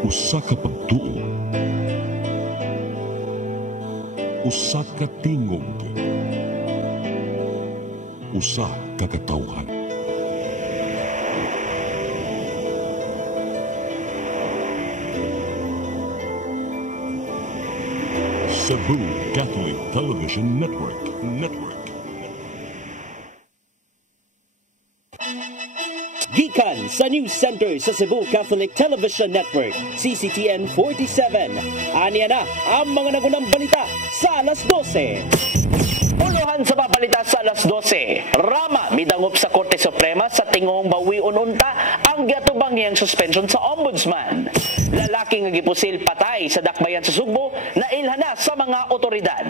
Usa ka pagtuo, usa ka tingog, usa ka katawhan. Cebu Catholic Television Network. Gikan sa News Center sa Cebu Catholic Television Network, CCTN 47. Aniya na ang mga nagunang balita sa alas 12. Puluhan sa pabalita sa alas 12. Rama midangup sa Korte Suprema sa tingong bawiun unta ang giatubang niyang suspension sa ombudsman. Lalaki nga gipusil patay sa dakbayan sa Sugbo na ilhana sa mga otoridad.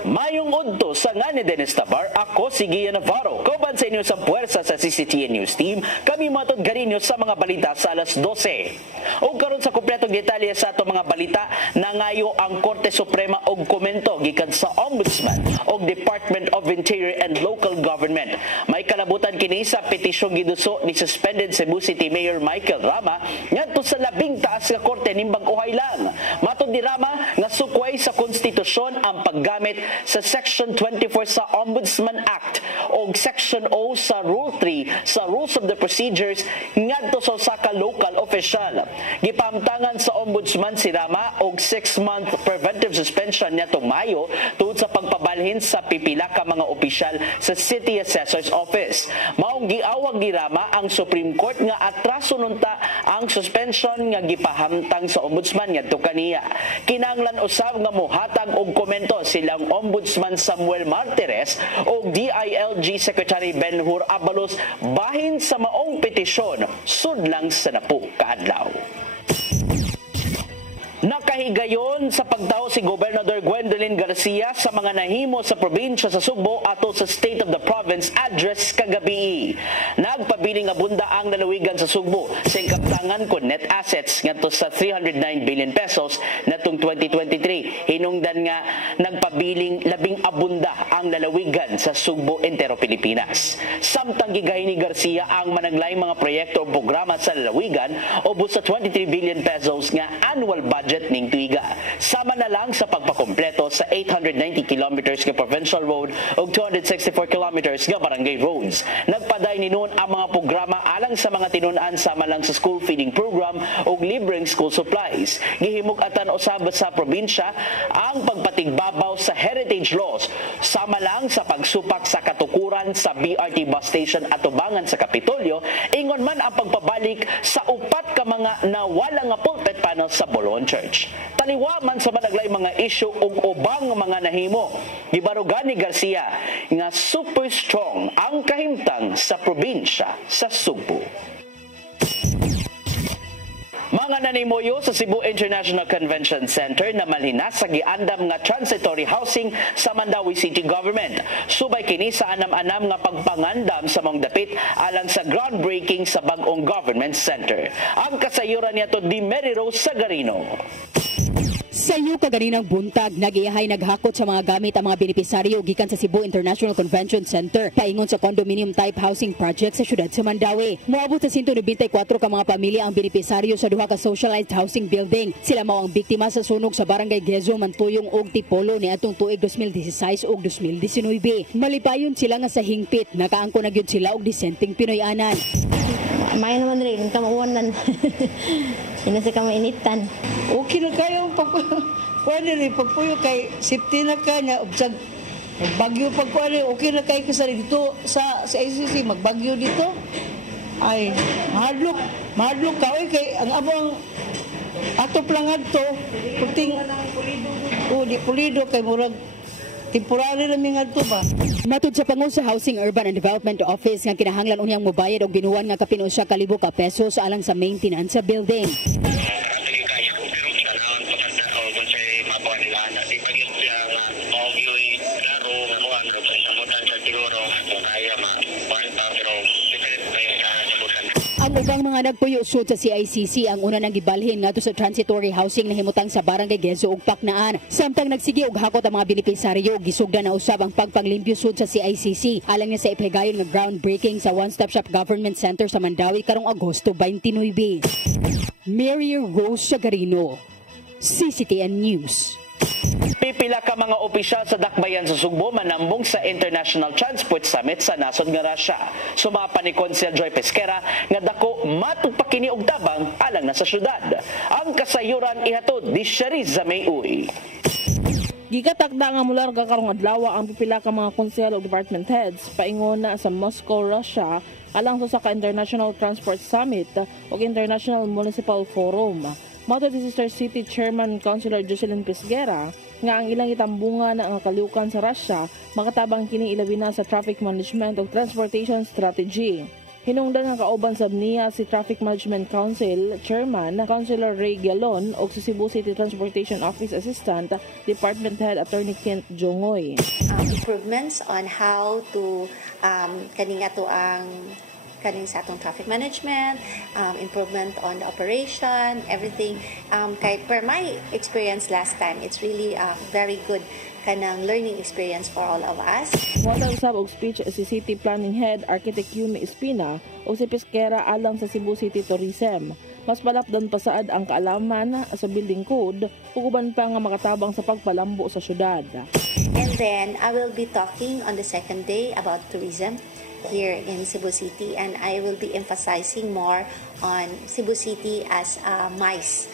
Mayong udto sa ngani Dennis Tabar, ako si Gia Navarro. Kauban sa inyo sa puwersa sa CCTN News Team, kami matod ganinyo sa mga balita sa alas 12. O karon sa kompletong detalye sa ato mga balita, nangayo ang Korte Suprema og komento gikan sa Ombudsman og Department of Interior and Local Government. May kalabutan kini sa petisyong giduso ni suspended Cebu City Mayor Michael Rama ngadto sa labing taas nga korte nimbag uhay lang. Matod ni Rama nga sukway sa konstitusyon ang paggamit sa Section 24 sa Ombudsman Act o Section O sa Rule 3 sa Rules of the Procedures ngadto sa usa ka local official. Gipahamtangan sa Ombudsman si Rama og 6-month preventive suspension nitong Mayo tungod sa pagpabalhin sa pipila ka mga opisyal sa City Assessor's Office. Maong giawag ni Rama ang Supreme Court nga atraso nunta ang suspension nga gipahamtang sa Ombudsman ngadto kaniya. Kinahanglan usab nga mohatag og komento silang Ombudsman Samuel Martires o DILG Secretary Ben-Hur Abalos bahin sa maong petisyon sudlang sa napo kaadlaw. Nakahigayon sa pagtao si Gobernador Gwendolyn Garcia sa mga nahimo sa probinsya sa Sugbo ato sa State of the Province address kagabi. Nagpabiling abunda ang lalawigan sa Sugbo sa kaptangan ko net assets ngadto sa 309 billion pesos natong 2023. Hinungdan nga nagpabiling labing abunda ang lalawigan sa Sugbo entero Pilipinas. Samtang gigahin ni Garcia ang managlayng mga proyekto o programa sa lalawigan ubos sa 23 billion pesos nga annual budget ning tuiga. Sama na lang sa pagpakompleto sa 890 kilometers nga provincial road ug 264 kilometers nga barangay roads. Nagpaday ni noon ang mga programa alang sa mga tinun-an sama lang sa school feeding program ug libreng school supplies. Gihimug-atan usab sa probinsya ang pagpatigbabaw sa heritage laws sama lang sa pagsupak sa katukuran sa BRT bus station atubangan sa Kapitolyo, ingon man ang pagpabalik sa upat ka mga nawala nga pulpit panel sa Bolon Church. Taliwa man sa managlay mga isyu ug ubang mga nahimo. Gibarugan ni Garcia nga super strong ang kahimtang sa probinsya sa Sugbo. Mga nanimoyo sa Cebu International Convention Center na malhinas sa giandam nga transitory housing sa Mandawi City Government. Subay kini sa anam-anam nga pagpangandam sa mong dapit alang sa groundbreaking sa bag-ong government center. Ang kasayuran niyato di Mary Rose Sagarino. Sa iyo kaganinang buntag, nag-iyahay naghakot sa mga gamit ang mga benepisaryo gikan sa Cebu International Convention Center paingon sa condominium type housing project sa syudad sa Mandawi. Moabot sa 194 ka mga pamilya ang benepisaryo sa duha ka socialized housing building. Sila mao ang biktima sa sunog sa barangay Gezo, Mantuyong ug Tipolo niadtong tuig 2016 ug 2019. Malipayon sila nga sa hingpit, nakaangko na gyud sila og disenteng Pinoy-anan. May naman rin, kamawanan. Sinasa ka mainitan. Okay na kayo pagpuyo rin, pagpuyo kay safety na ka niya, obsag magbagyo pagpuyo, okay na kayo kasi dito sa ICC, magbagyo dito. Ay, mahadlok ka, kay ang abang ato plangad to, puting, di pulido kay murag, temporary lang nga ito ba? Matud sa pangun sa Housing Urban and Development Office nga kinahanglan unyang mobayad og binuwan nga kapin 1,000 ka pesos alang sa maintenance sa building. Ang ubang mga nagpuyo sud sa CICC ang una nang gibalhin ngadto sa transitory housing na himutang sa barangay Gezo ug Paknaan. Samtang nagsige og hakot ang mga benepisaryo, gisugdan na usab ang pagpanglimpyo sud sa CICC alang nga sa ipahigayon nga groundbreaking sa One Stop Shop Government Center sa Mandawi karong Agosto 29. Mary Rose Shagarino, CCTN News. Pipila ka mga opisyal sa dakbayan sa Sugbo manambong sa International Transport Summit sa nasod nga Russia. Sumapa ni Consel Joy Pesquera nga dako matupakini og tabang alang na sa syudad. Ang kasayuran ihatod ni Shariza Mayoy. Gigatakda nga mula karong adlaw ang pipila ka mga konsehal o department heads paingon na sa Moscow, Russia alang sa International Transport Summit o International Municipal Forum. Matod ni Sister City Chairman Councilor Jocelyn Pesquera nga ang ilang itambungan na ang kaliukan sa Russia makatabang kini ilabi na sa traffic management o transportation strategy. Hinungdan nga kauban sab niya si Traffic Management Council Chairman Councilor Ray Galon o si Cebu City Transportation Office Assistant Department Head Attorney Kent Jongoy. Improvements on how to kaning sa atong traffic management, improvement on the operation, everything. Kay per my experience last time, it's really very good kanang learning experience for all of us. Wala usab og speech si City Planning Head Architect Yumi Espina o si Pesquera alang sa Cebu City Tourism. Mas palapdan pa saad ang kaalaman sa building code ug uban pa nga makatabang sa pagpalambo sa syudad. And then I will be talking on the second day about tourism here in Cebu City, and I will be emphasizing more on Cebu City as a MICE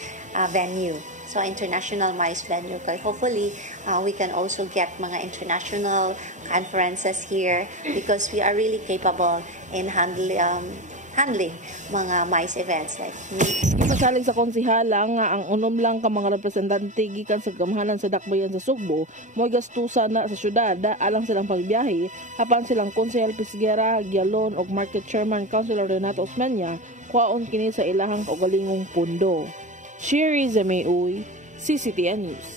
venue. So international MICE venue. Kaya hopefully, we can also get mga international conferences here because we are really capable in handling mga MICE events like me. Ipasalig sa konsihala nga ang unom lang ka mga representante gikan sa gamhanan sa dakbayan sa Sugbo mo'y gastusa na sa syudad alang silang pagbiyahe apan silang konsehal Pesquera, Gialon ug Market Chairman Councilor Renato Osmeña kuhaon kini sa ilahang kaugalingong pundo. Shariza Mayoy, CCTN News.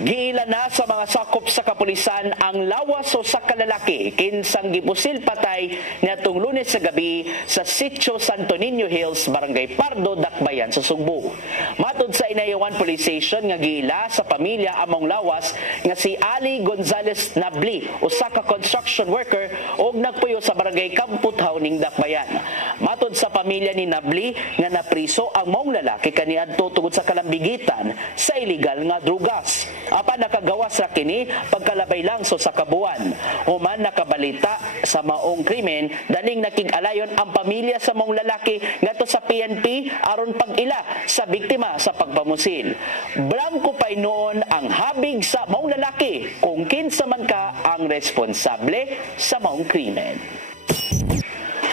Giila na sa mga sakop sa kapulisan ang lawas o sa kalalaki kinsang gipusil patay niadtong Lunes sa gabi sa Sitio Santo Niño Hills, Barangay Pardo, Dakbayan sa Sugbo. Matod sa Inayawan Police Station nga giila sa pamilya among lawas nga si Ali Gonzales Nabli, usa ka construction worker og nagpuyo sa Barangay Kamputhaw ning Dakbayan. Matod sa pamilya ni Nabli nga napriso ang maong lalaki kaniadto tungod sa kalambigitan sa illegal nga drugas. Apan nakagawas ra kini pagkalabay lang sa kabuan. Human nakabalita sa maong krimen, daling nakig-alayon ang pamilya sa maong lalaki ngadto sa PNP aron pag-ila sa biktima sa pagpamusil. Blanco pay noon ang habig sa maong lalaki kung kinsa man ka ang responsable sa maong krimen.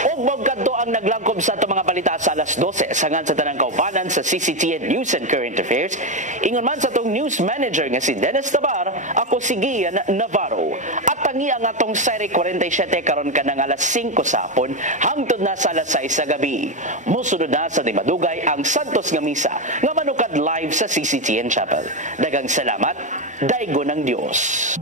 Og magkadto ang naglangkob sa atong mga balita sa alas 12 sangan sa tanang kaupanan sa CCTN News and Current Affairs. Ingon man sa atong news manager nga si Dennis Tabar, ako si Gian Navarro. At tangi ang atong Siri 47 karon kanang alas 5 sapon hangtod na sa alas 6 sa gabi. Musunod na sa Dimadugay ang Santos nga Misa nga manukad live sa CCTN Chapel. Daghang salamat, daygo ng Dios.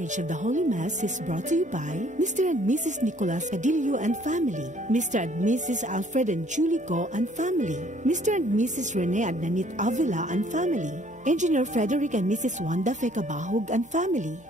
coverage of the Holy Mass is brought to you by Mr. and Mrs. Nicolas Cadillo and family, Mr. and Mrs. Alfred and Julie Go and family, Mr. and Mrs. Rene and Nanit Avila and family, Engineer Frederick and Mrs. Wanda Fekabahog and family.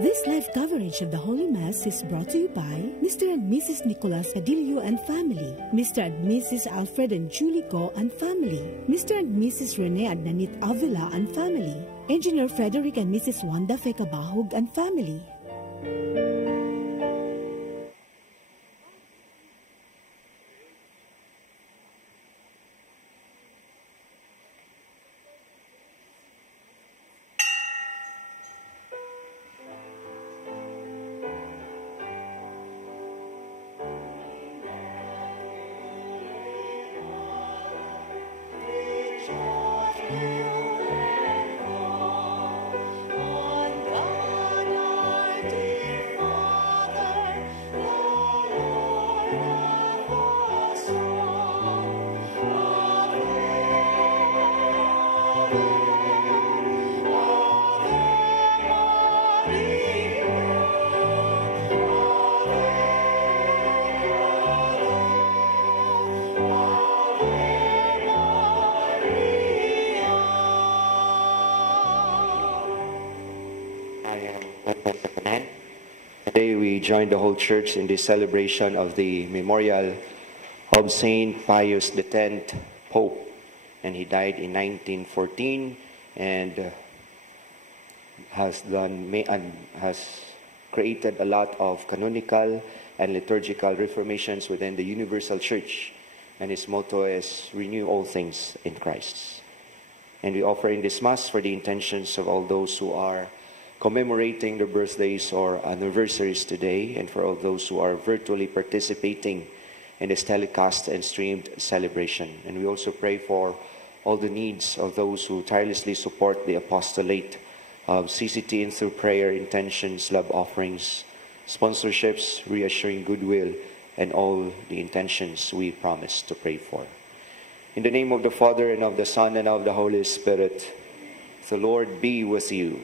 This live coverage of the Holy Mass is brought to you by Mr. and Mrs. Nicolas Cadillo and family, Mr. and Mrs. Alfred and Julie Go and family, Mr. and Mrs. Rene and Nanit Avila and family, Engineer Frederick and Mrs. Wanda Fekabahog and family. Today we join the whole church in the celebration of the memorial of Saint Pius X, Pope, and he died in 1914 and has created a lot of canonical and liturgical reformations within the universal church, and his motto is renew all things in Christ. And we offer in this Mass for the intentions of all those who are commemorating their birthdays or anniversaries today, and for all those who are virtually participating in this telecast and streamed celebration. And we also pray for all the needs of those who tirelessly support the apostolate of CCTN through prayer, intentions, love offerings, sponsorships, reassuring goodwill, and all the intentions we promise to pray for. In the name of the Father, and of the Son, and of the Holy Spirit, the Lord be with you.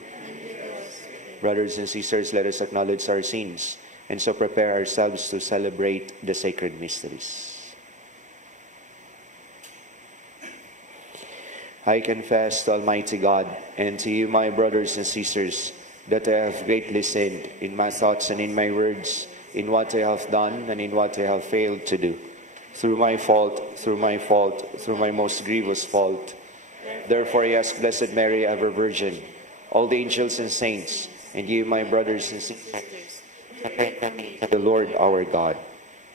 Brothers and sisters, let us acknowledge our sins and so prepare ourselves to celebrate the sacred mysteries. I confess to Almighty God and to you, my brothers and sisters, that I have greatly sinned in my thoughts and in my words, in what I have done and in what I have failed to do. Through my fault, through my most grievous fault. Therefore I ask Blessed Mary, ever Virgin, all the angels and saints, and you, my brothers and sisters, the Lord our God.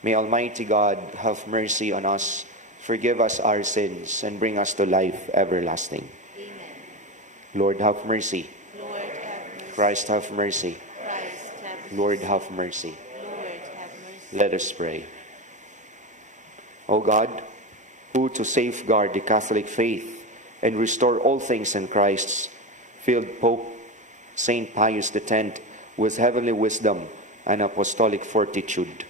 May Almighty God have mercy on us, forgive us our sins, and bring us to life everlasting. Amen. Lord, have mercy. Lord, have mercy. Christ, have mercy. Christ, have mercy. Lord, have mercy. Lord, have mercy. Let us pray. O God, who to safeguard the Catholic faith and restore all things in Christ, filled Pope Saint Pius X with heavenly wisdom and apostolic fortitude,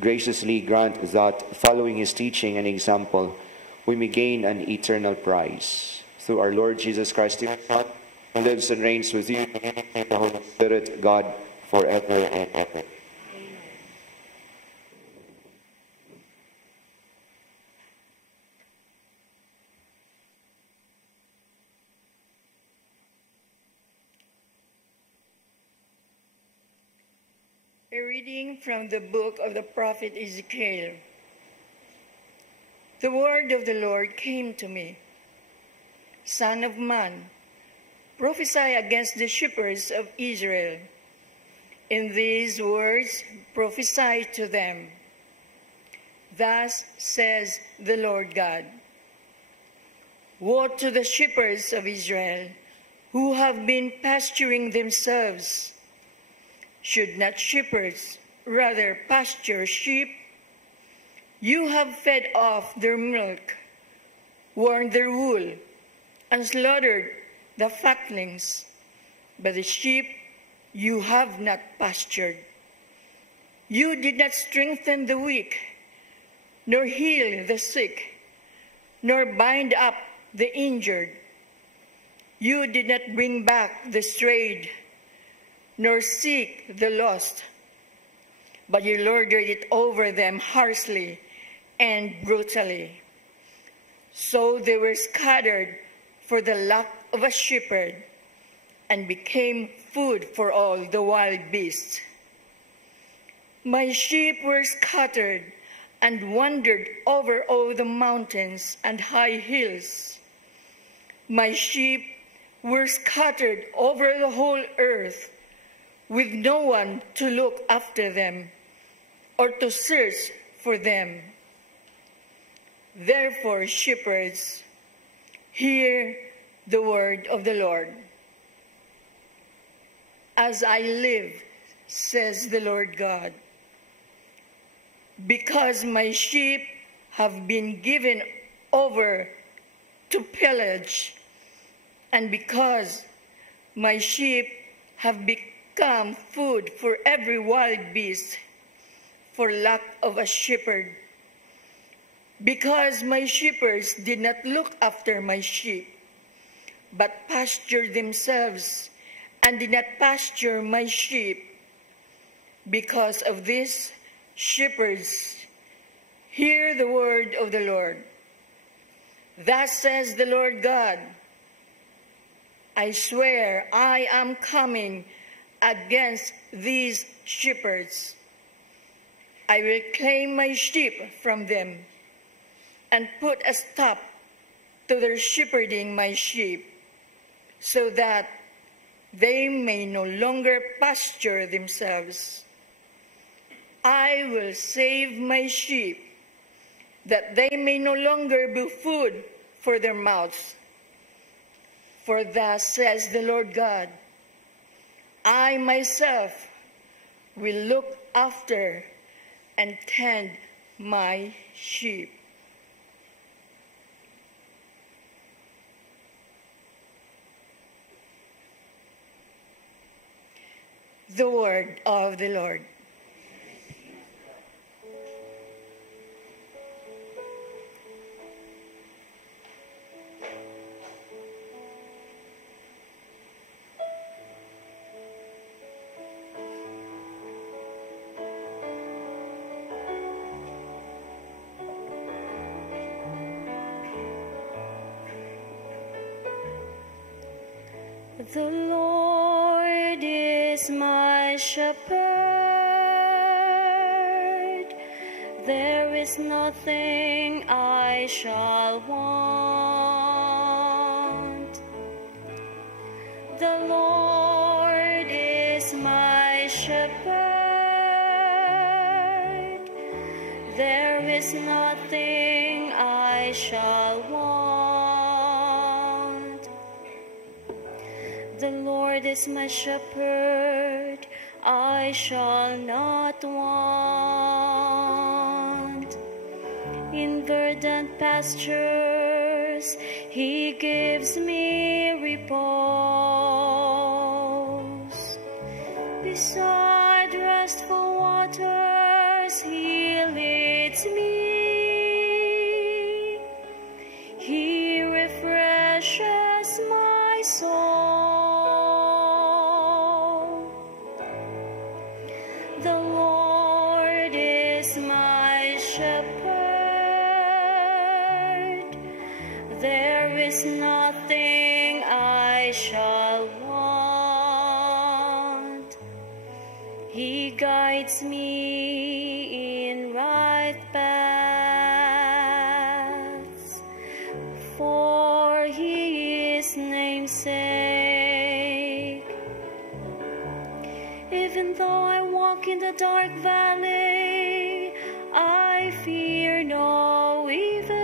graciously grant that, following his teaching and example, we may gain an eternal prize. Through our Lord Jesus Christ, your Son, who lives and reigns with you in the Holy Spirit, God, forever and ever. A reading from the book of the prophet Ezekiel. The word of the Lord came to me. Son of man, prophesy against the shepherds of Israel. In these words, prophesy to them. Thus says the Lord God. Woe to the shepherds of Israel who have been pasturing themselves. Should not shepherds rather pasture sheep? You have fed off their milk, worn their wool, and slaughtered the fatlings, but the sheep you have not pastured. You did not strengthen the weak, nor heal the sick, nor bind up the injured. You did not bring back the strayed, nor seek the lost, but you lorded it over them harshly and brutally. So they were scattered for the lack of a shepherd, and became food for all the wild beasts. My sheep were scattered and wandered over all the mountains and high hills. My sheep were scattered over the whole earth, with no one to look after them or to search for them. Therefore, shepherds, hear the word of the Lord. As I live, says the Lord God, because my sheep have been given over to pillage, and because my sheep have become food for every wild beast for lack of a shepherd, because my shepherds did not look after my sheep, but pastured themselves and did not pasture my sheep. Because of this, shepherds, hear the word of the Lord. Thus says the Lord God, I swear I am coming against these shepherds. I will claim my sheep from them and put a stop to their shepherding my sheep, so that they may no longer pasture themselves. I will save my sheep, that they may no longer be food for their mouths. For thus says the Lord God, I myself will look after and tend my sheep. The word of the Lord. The Lord is my shepherd, there is nothing I shall want. The Lord is my shepherd, there is nothing I shall want. The Lord is my shepherd, I shall not want. In verdant pastures, He gives me repose. Beside restful waters, He leads me. He refreshes my soul. The Lord is my shepherd, there is nothing I shall want. He guides me in right paths, for His name's sake. Even though the dark valley, I fear no evil,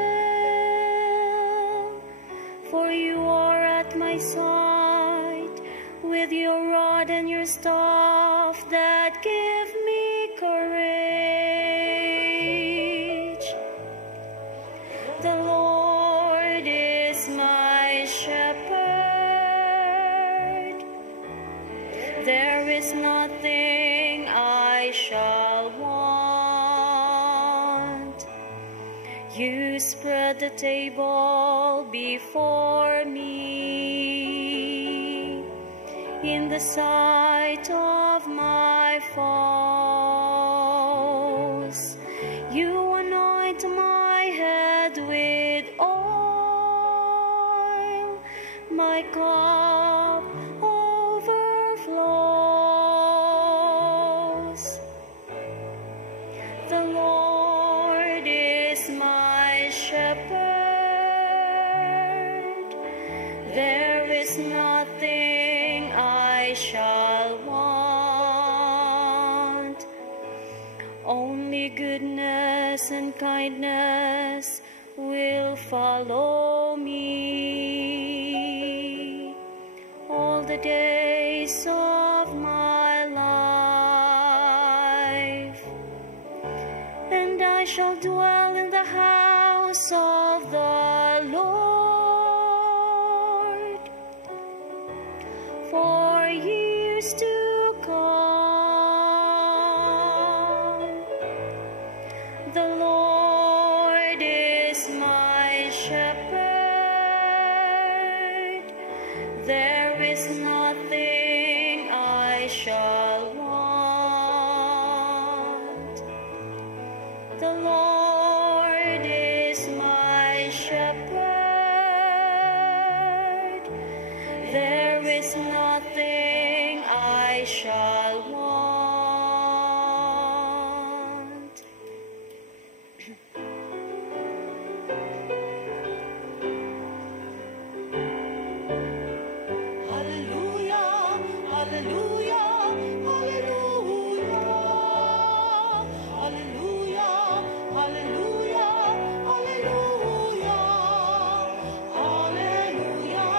for you are at my side, with your rod and your staff that give me courage. The Lord is my shepherd, there is nothing I shall want. You spread the table before me in the sight of my foes. You anoint my head with oil, my cup overflows. The Lord is my shepherd, there is nothing I shall want. Only goodness and kindness will follow me all the days of my life, and I shall dwell in the house of the Lord for years to come. The Lord is my shepherd, there is nothing I shall want. The Lord is my shepherd, there is nothing I shall want. Hallelujah, hallelujah, hallelujah. Hallelujah, hallelujah, hallelujah. Hallelujah,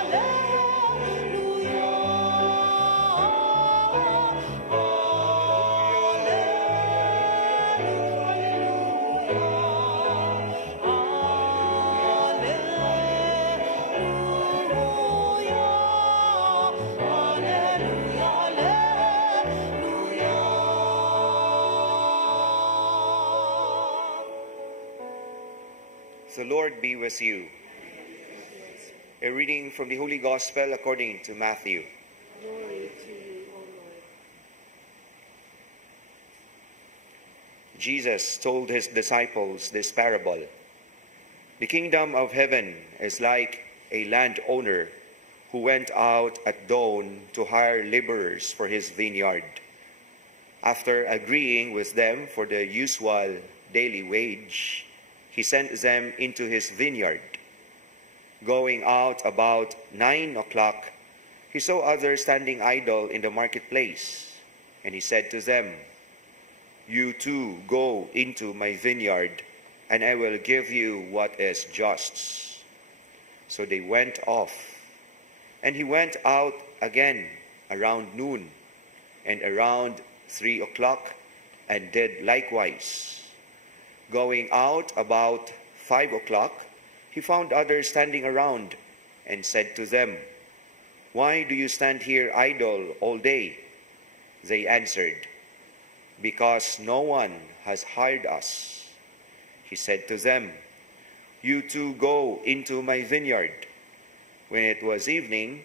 The Lord be with you. A reading from the Holy Gospel according to Matthew. Glory to you, O Lord. Jesus told his disciples this parable. The kingdom of heaven is like a landowner who went out at dawn to hire laborers for his vineyard. After agreeing with them for the usual daily wage, he sent them into his vineyard. Going out about 9 o'clock, he saw others standing idle in the marketplace, and he said to them, "You too go into my vineyard, and I will give you what is just." So they went off, and he went out again around noon, and around 3 o'clock, and did likewise. Going out about 5 o'clock, he found others standing around, and said to them, "Why do you stand here idle all day?" They answered, "Because no one has hired us." He said to them, "You too go into my vineyard." When it was evening,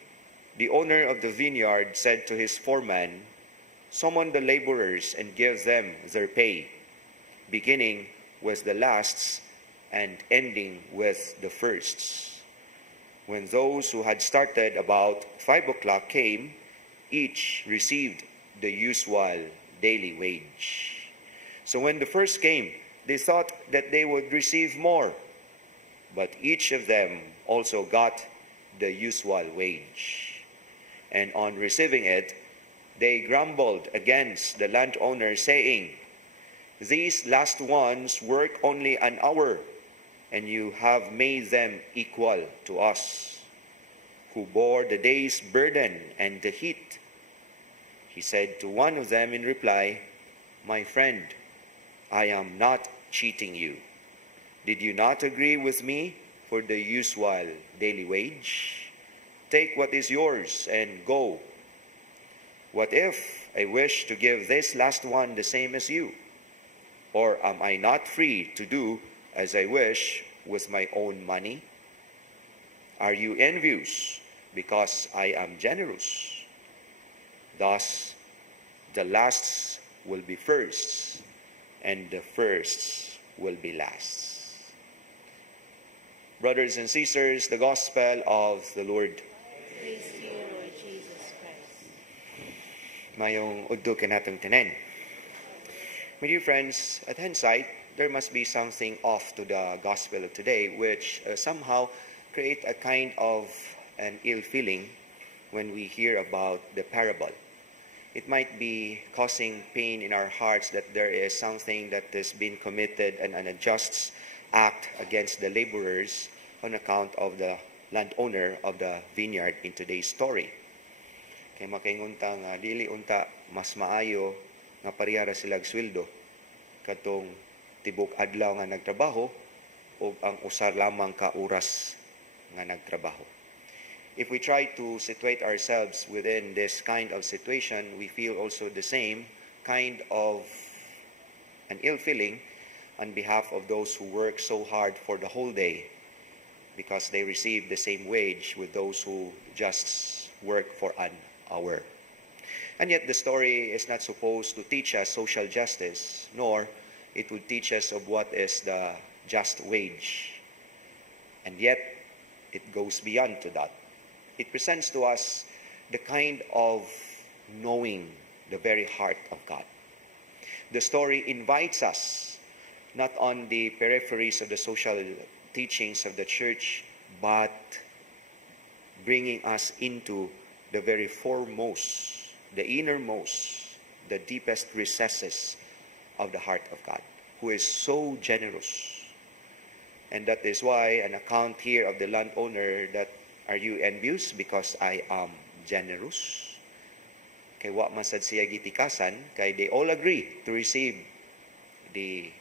the owner of the vineyard said to his foreman, "Summon the laborers and give them their pay, beginning with the lasts and ending with the firsts." When those who had started about 5 o'clock came, each received the usual daily wage. So when the first came, they thought that they would receive more, but each of them also got the usual wage. And on receiving it, they grumbled against the landowner, saying, "These last ones work only an hour, and you have made them equal to us, who bore the day's burden and the heat." He said to one of them in reply, "My friend, I am not cheating you. Did you not agree with me for the usual daily wage? Take what is yours and go. What if I wish to give this last one the same as you? Or am I not free to do as I wish with my own money? Are you envious because I am generous?" Thus, the lasts will be firsts, and the firsts will be lasts. Brothers and sisters, the Gospel of the Lord. Praise to you, Lord Jesus Christ. Mayong udto kinatong tanan. My dear friends, at hindsight, there must be something off to the Gospel of today, which somehow create a kind of an ill feeling when we hear about the parable. It might be causing pain in our hearts that there is something that has been committed and an unjust act against the laborers on account of the landowner of the vineyard in today's story. Kaya makaingunta nga dili unta mas maayo nga parihara sila sweldo katong tibok adlaw nga nagtrabaho o ang usar lamang ka oras nga nagtrabaho. If we try to situate ourselves within this kind of situation, we feel also the same kind of an ill feeling on behalf of those who work so hard for the whole day because they receive the same wage with those who just work for an hour. And yet the story is not supposed to teach us social justice, nor it would teach us of what is the just wage. And yet, it goes beyond to that. It presents to us the kind of knowing the very heart of God. The story invites us not on the peripheries of the social teachings of the church, but bringing us into the very foremost, the innermost, the deepest recesses of the heart of God, who is so generous. And that is why an account here of the landowner that, "Are you envious because I am generous?" Kay wa man sad siya gitikasan, kay they all agree to receive the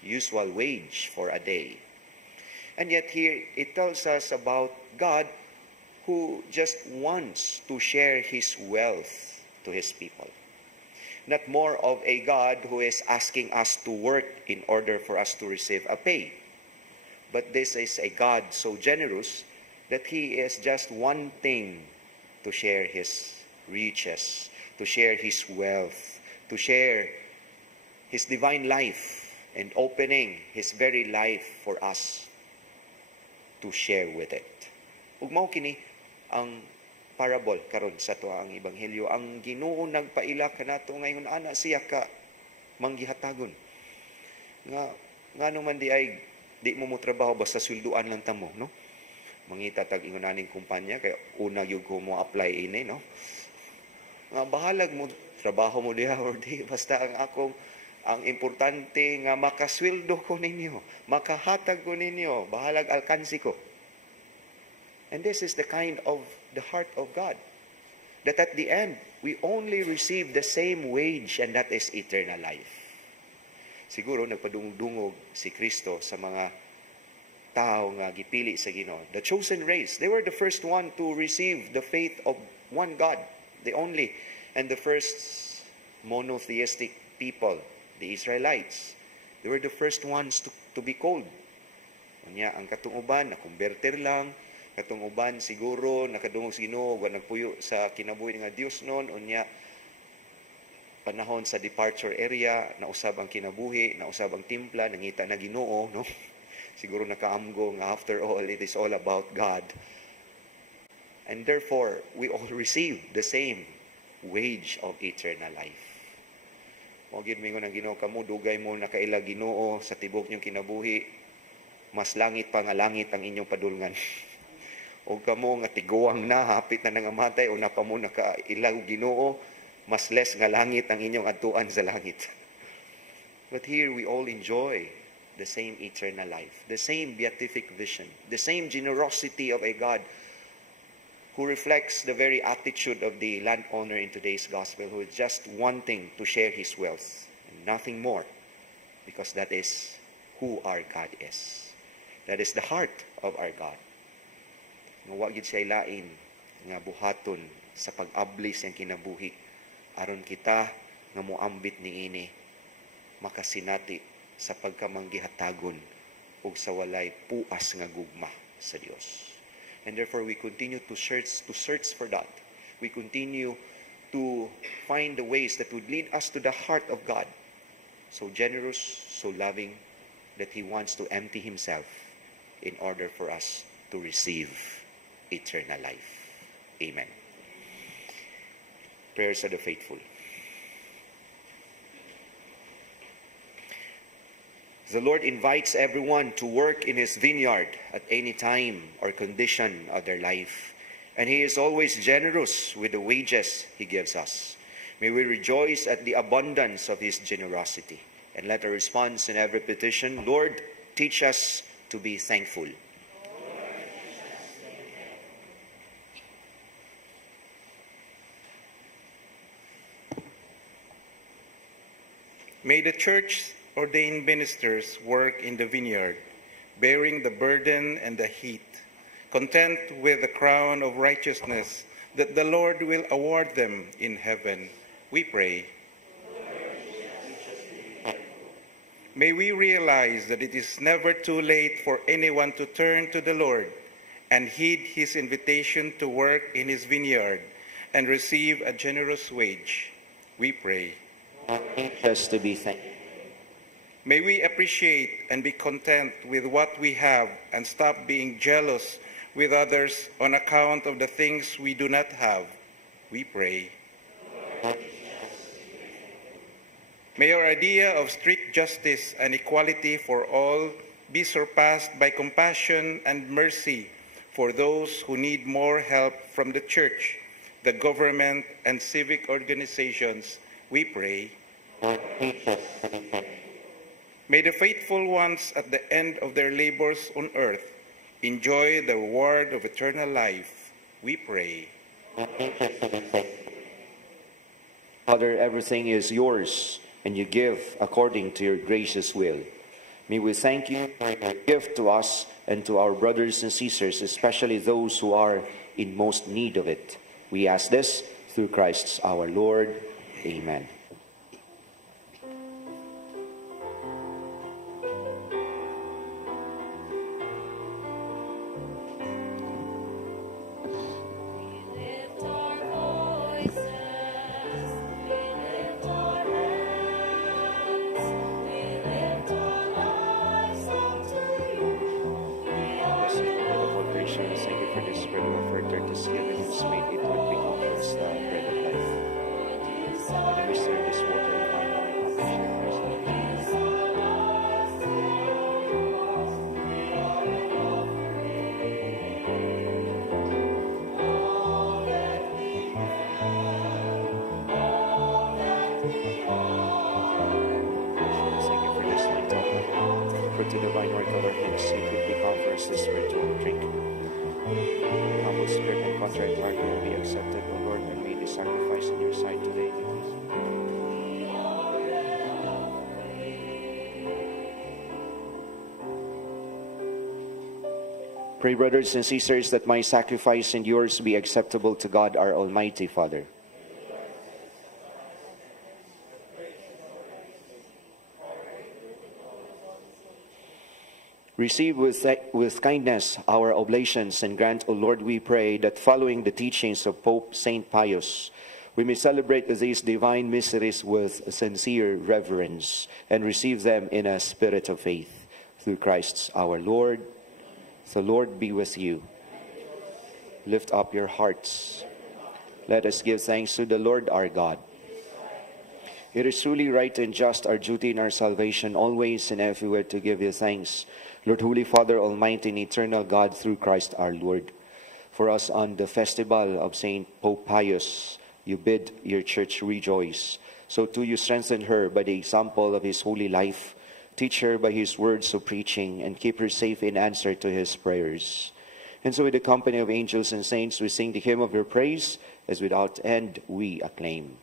usual wage for a day. And yet here it tells us about God who just wants to share His wealth to His people. Not more of a God who is asking us to work in order for us to receive a pay. But this is a God so generous that He is just wanting to share His riches, to share His wealth, to share His divine life, and opening His very life for us to share with it. Ug mao kini ang parable karon sa tuang ebanghelyo. Ang Ginoo nagpaila kanato ngayon ana siya ka manggihatagon. Nga naman di ay di mo trabaho basta sweldoan lang tamo, no? Mangita tag ingonaning kumpanya kay una gyud ko mo apply ini, no? Nga bahalag mo trabaho mo diha or di basta ang importante nga makasweldo ko ninyo, makahatag ko ninyo, bahalag alkansi ko. And this is the kind of the heart of God, that at the end we only receive the same wage, and that is eternal life. Siguro nagpadungdungog si Kristo sa mga tao nga gipili sa Ginoo. The chosen race, they were the first one to receive the faith of one God, the only, and the first monotheistic people, the Israelites. They were the first ones to be called. Unya, ang katong uban, nakumberter lang, katong uban siguro, nakadungog sa Ginoo, wa nagpuyo sa kinabuhi nga Dios noon, unya, panahon sa departure area, nausab ang kinabuhi, nausab ang timpla, nangita na Ginoo, no? Siguro nakaamgo nga after all, it is all about God. And therefore, we all receive the same wage of eternal life. O gid mingon ang Ginoo kamo, dugay mo nakaila Ginoo sa tibok niyong kinabuhi, mas langit pa nga langit ang inyong padulngan. O kamo nga tiguang na, hapit na nangamatay, o napamo nakailaw Ginoo, mas less nga langit ang inyong adtuan sa langit. But here we all enjoy the same eternal life, the same beatific vision, the same generosity of a God who reflects the very attitude of the landowner in today's gospel, who is just wanting to share his wealth and nothing more, because that is who our God is. That is the heart of our God. Nga wa gyud siya lain nga buhaton sa pag-abli siyang kinabuhi aron kita nga moambit niini makasinati sa pagkamanggihatagon ug sa walay puas nga gugma sa Dios. And therefore we continue to search for that. We continue to find the ways that would lead us to the heart of God, so generous, so loving, that He wants to empty Himself in order for us to receive eternal life. Amen. Prayers of the faithful. The Lord invites everyone to work in His vineyard at any time or condition of their life. And He is always generous with the wages He gives us. May we rejoice at the abundance of His generosity. And let our response in every petition, Lord, teach us to be thankful. May the Church ordained ministers work in the vineyard, bearing the burden and the heat, content with the crown of righteousness that the Lord will award them in heaven. We pray. May we realize that it is never too late for anyone to turn to the Lord and heed His invitation to work in His vineyard and receive a generous wage. We pray. Just to be thankful. May we appreciate and be content with what we have and stop being jealous with others on account of the things we do not have. We pray. May our idea of strict justice and equality for all be surpassed by compassion and mercy for those who need more help from the Church, the government, and civic organizations. We pray. May the faithful ones at the end of their labors on earth enjoy the reward of eternal life. We pray. Father, everything is yours, and you give according to your gracious will. May we thank you for your gift to us and to our brothers and sisters, especially those who are in most need of it. We ask this through Christ our Lord. Amen. Pray, brothers and sisters, that my sacrifice and yours be acceptable to God, our Almighty Father. Receive with kindness our oblations, and grant, O Lord, we pray, that following the teachings of Pope St. Pius, we may celebrate these divine mysteries with sincere reverence and receive them in a spirit of faith. Through Christ our Lord. The Lord be with you. Lift up your hearts. Let us give thanks to the Lord our God. It is truly right and just, our duty in our salvation, always and everywhere to give you thanks, Lord, Holy Father, Almighty and Eternal God, through Christ our Lord. For us on the festival of St. Pope Pius, you bid your church rejoice. So too you strengthen her by the example of his holy life. Teach her by his words of preaching, and keep her safe in answer to his prayers. And so with the company of angels and saints, we sing the hymn of your praise, as without end we acclaim.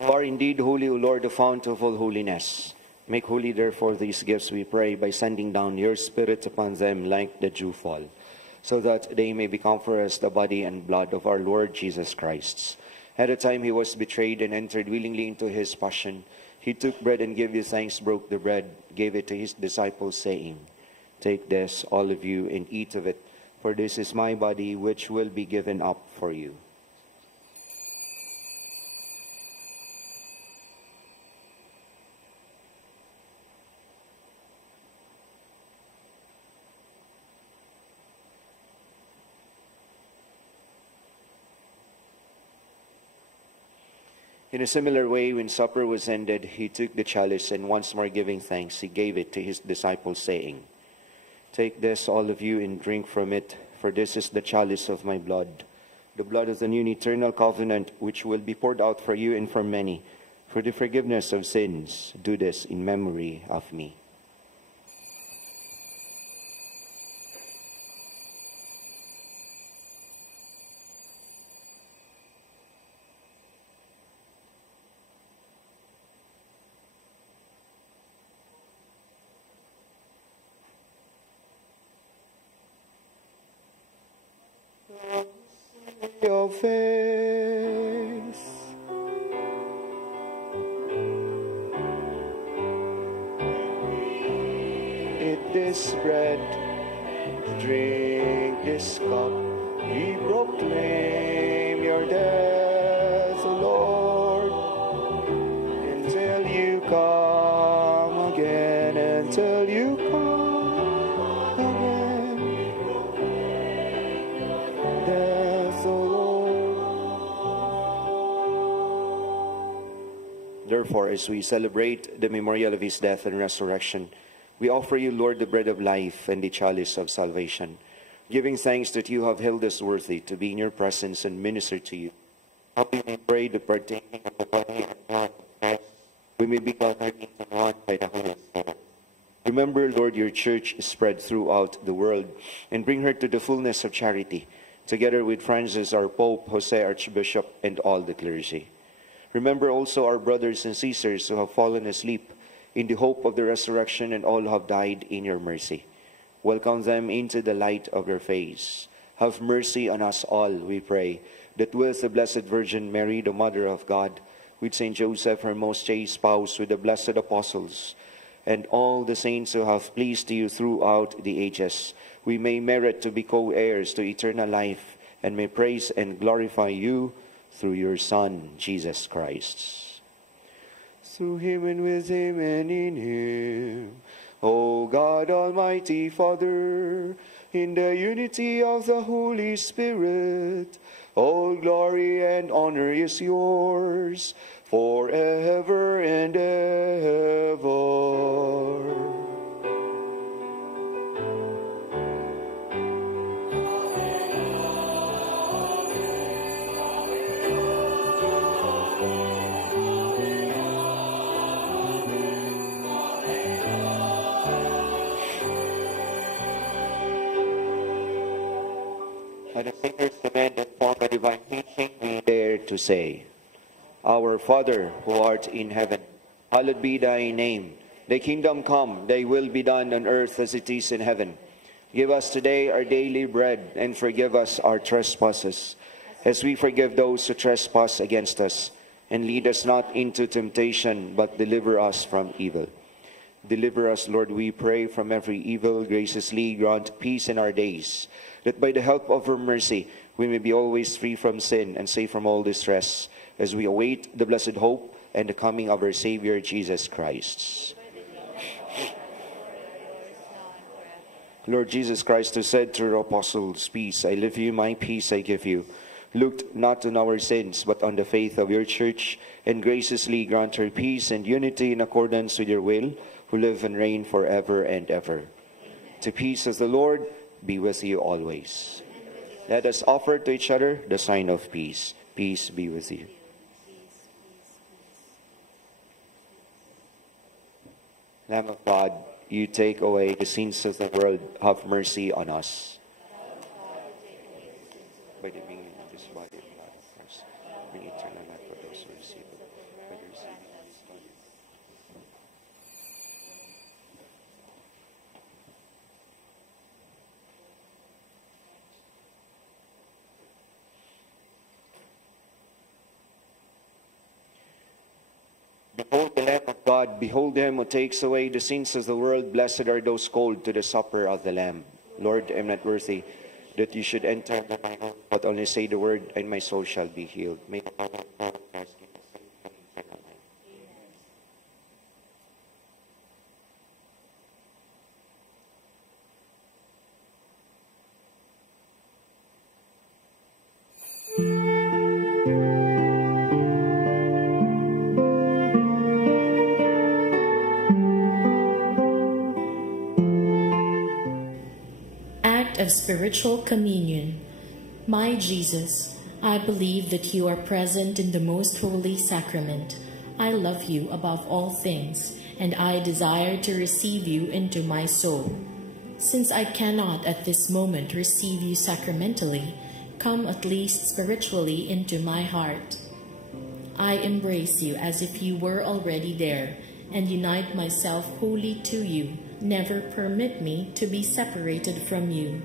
Are indeed holy, O Lord, the fount of all holiness. Make holy, therefore, these gifts, we pray, by sending down your Spirit upon them like the dewfall, so that they may become for us the body and blood of our Lord Jesus Christ. At the time he was betrayed and entered willingly into his passion, he took bread and gave you thanks, broke the bread, gave it to his disciples, saying, Take this, all of you, and eat of it, for this is my body, which will be given up for you. In a similar way, when supper was ended, he took the chalice, and once more giving thanks, he gave it to his disciples, saying, Take this, all of you, and drink from it, for this is the chalice of my blood, the blood of the new and eternal covenant, which will be poured out for you and for many, for the forgiveness of sins. Do this in memory of me. Your face. Eat this bread, drink this cup, we proclaim your death, O Lord, until you come again, until you come again. Death, O Lord. Therefore, as we celebrate the memorial of his death and resurrection, we offer you, Lord, the bread of life and the chalice of salvation, giving thanks that you have held us worthy to be in your presence and minister to you. How we may pray the partaking of the body and blood of Christ, we may be gathered into one by the Holy Spirit. Remember, Lord, your church is spread throughout the world, and bring her to the fullness of charity, together with Francis, our Pope, Jose, Archbishop, and all the clergy. Remember also our brothers and sisters who have fallen asleep in the hope of the resurrection, and all who have died in your mercy. Welcome them into the light of your face. Have mercy on us all, we pray, that with the Blessed Virgin Mary, the Mother of God, with Saint Joseph, her most chaste spouse, with the blessed apostles, and all the saints who have pleased you throughout the ages, we may merit to be co-heirs to eternal life, and may praise and glorify you through your Son, Jesus Christ. Through him and with him and in him, O God, Almighty Father, in the unity of the Holy Spirit, all glory and honor is yours forever and ever. And the singers demand that form a divine teaching, we dare to say, Our Father, who art in heaven, hallowed be thy name. Thy kingdom come, thy will be done on earth as it is in heaven. Give us today our daily bread, and forgive us our trespasses, as we forgive those who trespass against us. And lead us not into temptation, but deliver us from evil. Deliver us, Lord, we pray, from every evil. Graciously grant peace in our days, that by the help of your mercy we may be always free from sin and safe from all distress, as we await the blessed hope and the coming of our Savior, Jesus Christ. Lord Jesus Christ, who said to your apostles, Peace I leave you, my peace I give you, look not on our sins, but on the faith of your church, and graciously grant her peace and unity in accordance with your will, who live and reign forever and ever. Amen. To peace as the Lord be with you always. Let us offer to each other the sign of peace. Peace be with you. Lamb of God, you take away the sins of the world, have mercy on us. By the being of this body and blood of Christ, bring eternal life for those who receive it. By the receiving of his body. Behold the Lamb of God, behold him who takes away the sins of the world. Blessed are those called to the supper of the Lamb. Lord, I am not worthy that you should enter under my own, but only say the word, and my soul shall be healed. May the power of God Christ give us faith and eternal life. Of spiritual communion. My Jesus, I believe that you are present in the most holy sacrament. I love you above all things, and I desire to receive you into my soul. Since I cannot at this moment receive you sacramentally, come at least spiritually into my heart. I embrace you as if you were already there, and unite myself wholly to you. Never permit me to be separated from you.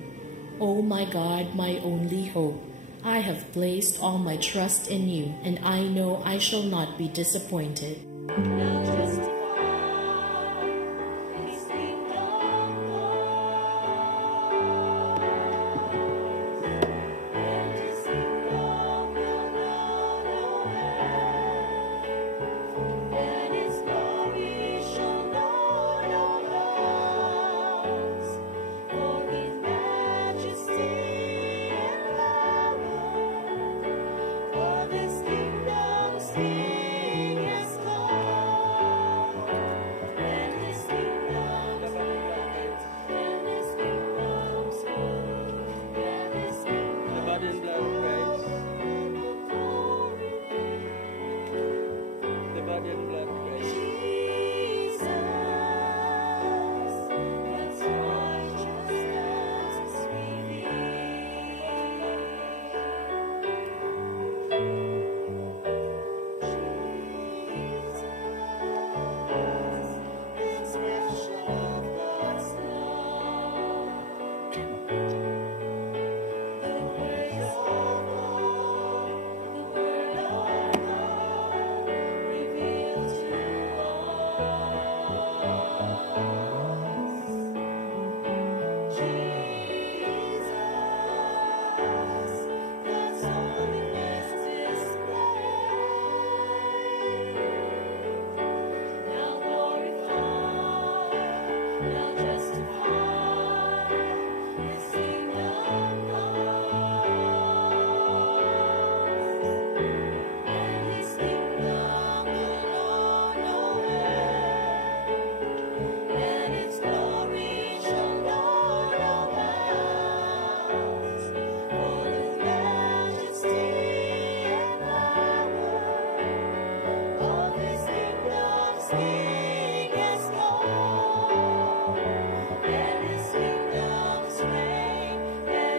O my God, my only hope, I have placed all my trust in you, and I know I shall not be disappointed.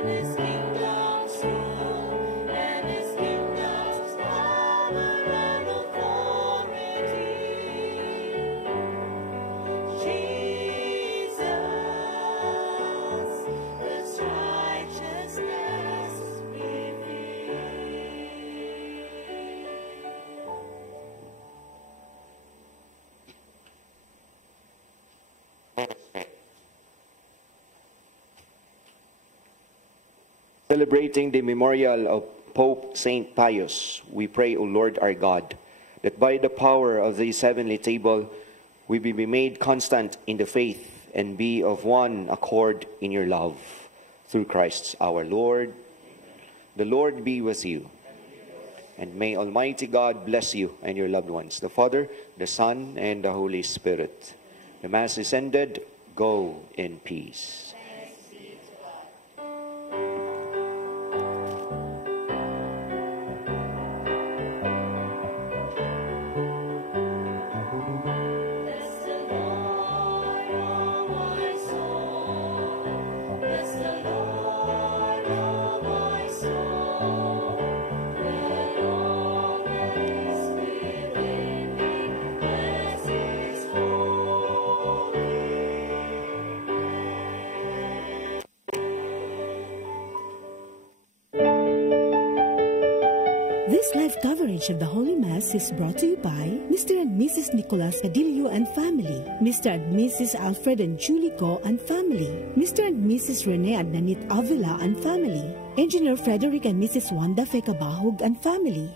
His kingdom Celebrating the memorial of Pope St. Pius, we pray, O Lord our God, that by the power of this heavenly table, we be made constant in the faith and be of one accord in your love. Through Christ our Lord. The Lord be with you. And may Almighty God bless you and your loved ones, the Father, the Son, and the Holy Spirit. The Mass is ended. Go in peace. This live coverage of the Holy Mass is brought to you by Mr. and Mrs. Nicolas Cadillo and family, Mr. and Mrs. Alfred and Julie Go and family, Mr. and Mrs. Rene and Nanit Avila and family, Engineer Frederick and Mrs. Wanda Fekabahog and family.